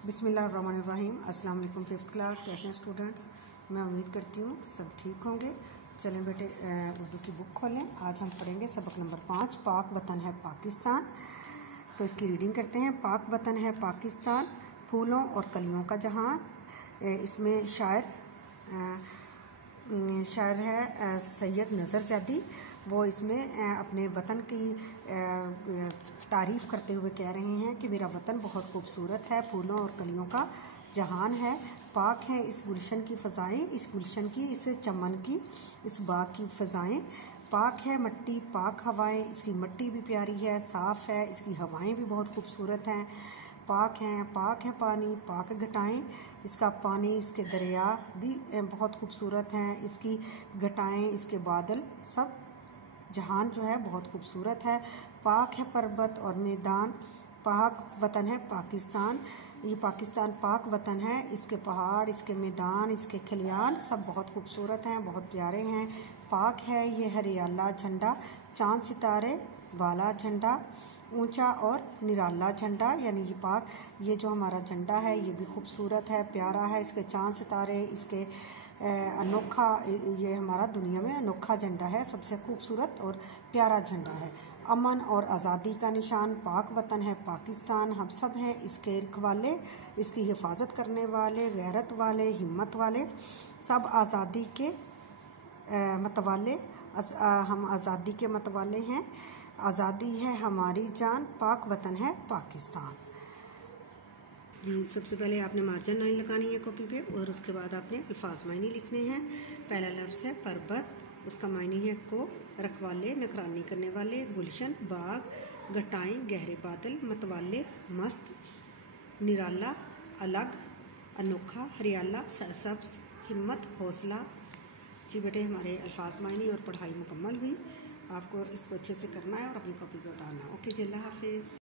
बिस्मिल्लाहिर्रहमानिर्रहीम। अस्सलाम वालेकुम। 5th क्लास कैसे हैं स्टूडेंट्स? मैं उम्मीद करती हूँ सब ठीक होंगे। चलें बेटे उर्दू की बुक खोलें। आज हम पढ़ेंगे सबक नंबर 5, पाक वतन है पाकिस्तान। तो इसकी रीडिंग करते हैं। पाक वतन है पाकिस्तान, फूलों और कलियों का जहां। इसमें शायर है सैयद नज़र ज़ैदी। वो इसमें अपने वतन की तारीफ़ करते हुए कह रहे हैं कि मेरा वतन बहुत खूबसूरत है, फूलों और कलियों का जहान है। पाक है इस गुलशन की फ़ज़ाएँ, इस गुलशन की, इस चमन की, इस बाग की फ़ज़ाएँ। पाक है मट्टी, पाक हवाएं, इसकी मट्टी भी प्यारी है, साफ़ है, इसकी हवाएं भी बहुत खूबसूरत हैं। पाक है पानी, पाक घटाएं, इसका पानी, इसके दरिया भी बहुत खूबसूरत हैं, इसकी घटाएं, इसके बादल, सब जहान जो है बहुत खूबसूरत है। पाक है पर्वत और मैदान, पाक वतन है पाकिस्तान। ये पाकिस्तान पाक वतन है, इसके पहाड़, इसके मैदान, इसके खलियान सब बहुत खूबसूरत हैं, बहुत प्यारे हैं। पाक है ये हरियाला झंडा, चांद सितारे वाला झंडा, ऊंचा और निराला झंडा। यानी ये पाक, ये जो हमारा झंडा है ये भी खूबसूरत है, प्यारा है, इसके चांद सितारे, इसके अनोखा, ये हमारा दुनिया में अनोखा झंडा है, सबसे खूबसूरत और प्यारा झंडा है। अमन और आज़ादी का निशान पाक वतन है पाकिस्तान। हम सब हैं इसके रखवाले, इसकी हिफाजत करने वाले, गैरत वाले, हिम्मत वाले, सब आज़ादी के मतवाले। हम आज़ादी के मतवाले हैं। आज़ादी है हमारी जान, पाक वतन है पाकिस्तान। जी, सबसे पहले आपने मार्जिन लाइन लगानी है कॉपी पे और उसके बाद आपने अल्फाज मायने लिखने हैं। पहला लफ्ज़ है पर्वत, उसका मायने है को, रखवाले, निगरानी करने वाले, गुलशन बाग, घटाएं गहरे बादल, मतवाले मस्त, निराला अलग, अनोखा, हरियाला सरसब्ज, हिम्मत हौसला। जी बेटे, हमारे अल्फाज मायने और पढ़ाई मुकम्मल हुई। आपको इसको अच्छे से करना है और अपनी कॉपी पर उतारना। ओके जी, अल्लाह हाफिज़।